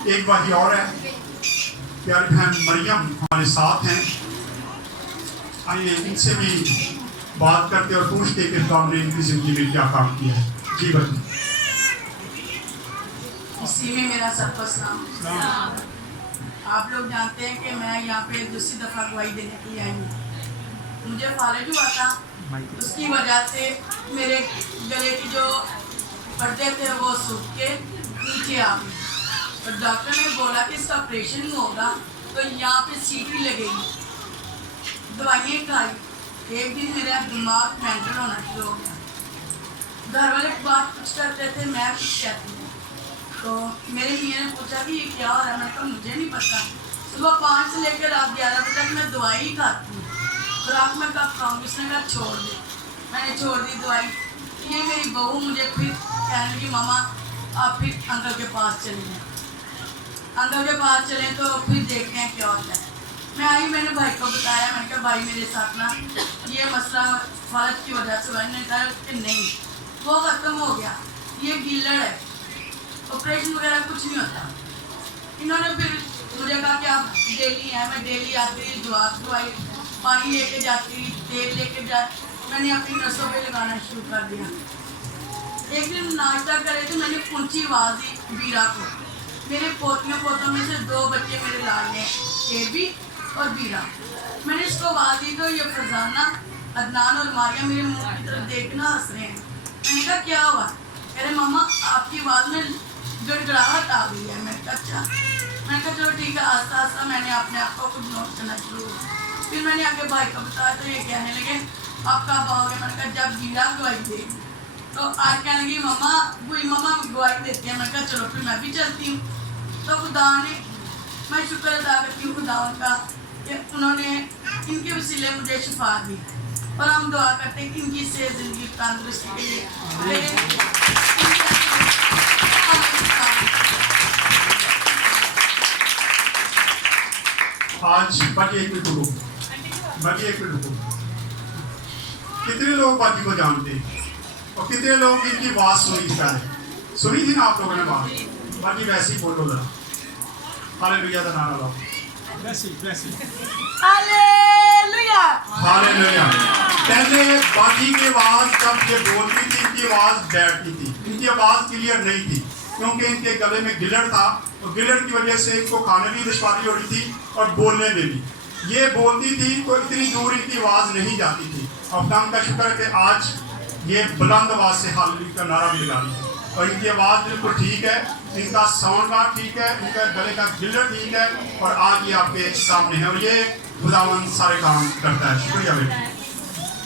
एक बात और है, प्यारी बहन मरियम हमारे साथ हैं। आइए इनसे भी बात करते और पूछते कि खुदा ने इनकी जिंदगी में क्या काम किया है। जी बताइए। इसी में मेरा सबको सलाम। आप लोग जानते हैं कि मैं यहाँ पे दूसरी दफ़ा गवाही देने के लिए आई हूँ। मुझे फालिज हुआ था, उसकी वजह से मेरे गले की जो पर्दे थे वो सूख के नीचे आ गए और डॉक्टर ने बोला कि इसका ऑपरेशन होगा तो यहाँ पे सीटी लगेगी। दवाइयाँ खाई, एक दिन मेरा दिमाग मेंटल होना शुरू हो गया। घर वाले बात कुछ करते थे, मैं कुछ कहती हूँ। तो मेरे मियाँ ने पूछा कि ये क्या हो रहा है। मैंने कहा मुझे नहीं पता। सुबह 5 से लेकर रात 11 बजे तक मैं दवाई ही खाती हूँ। खुराक में कब खाऊंगी, उसने कहा छोड़ दे। मैंने छोड़ दी दवाई। ये मेरी बहू मुझे फिर कहने लगी मामा आप फिर अंकल के पास चले जाएँ। अंकल के पास चले तो फिर देखते हैं क्या होता है। मैं आई, मैंने भाई को बताया। मैंने कहा भाई मेरे साथ ना ये मसला फालज की वजह से। मैंने कहा कि नहीं वो ख़त्म हो गया, ये गिल्लड़ है, ऑपरेशन वगैरह कुछ नहीं होता। इन्होंने फिर मुझे कहा कि आप डेली हैं। मैं डेली आती रही, दवाई पानी लेके जाती रही, तेल लेके जा। मैंने अपनी नसों पे लगाना शुरू कर दिया। एक दिन नाश्ता करे तो मैंने ऊंची आवाज़ दी बीरा को। मेरे पोतों में से 2 बच्चे मेरे लाल हैं, एबी और बीरा। मैंने इसको आवाज़ दी तो ये फरजाना, अदनान और मारिया मेरे मुँह की तरफ देखना हंस रहे हैं। मैंने कहा क्या हुआ? कह रहे मामा आपकी आवाज़ में गड़गड़ाहट आ गई है। मैंने कहा अच्छा। मैंने कहा चलो ठीक है। आस्ता आस्ता मैंने अपने आप को कुछ नोट करना शुरू किया। फिर मैंने आगे भाई को बताया तो ये कहने लगे आप कब आओगे? मैंने कहा जब जीरा गवाही देगी। तो आज कहने लगी मामा गवाही देती है। मैंने कहा चलो फिर मैं भी चलती हूँ। तो खुदा ने, मैं शुक्र अदा करती हूँ खुदा उनका कि उन्होंने इनके वसीले मुझे शिफा दी। और हम दुआ करते हैं कि इनकी सेहत जिंदगी तंदुरुस्ती के लिए आज बाकी एक मिनट रुको, कितने लोग बाकी को जानते हैं और कितने लोग इनकी आवाज सुनी थी ना आप लोगों ने बात। बाकी वैसे ही बोलो जरा हालेलुया का नारा लाओ। Hallelujah hallelujah. पहले बाकी की आवाज जब ये बोलती थी इनकी आवाज बैठती थी, इनकी आवाज क्लियर नहीं थी क्योंकि इनके गले में गिलड़ था और गिलड़ की वजह से इनको खाने में दुश्वारी हो रही थी और बोलने में भी। ये बोलती थी तो इतनी दूर इनकी आवाज़ नहीं जाती थी। और खुदा का शुक्र है कि आज ये बुलंद आवाज़ से हालेलुया का नारा भी लगा रही है और इनकी आवाज़ बिल्कुल ठीक है, इनका साउंड बार ठीक है, इनका गले का गिलड़ ठीक है और आज ये आपके सामने है और ये खुदावंद सारे काम करता है। शुक्रिया बेटा।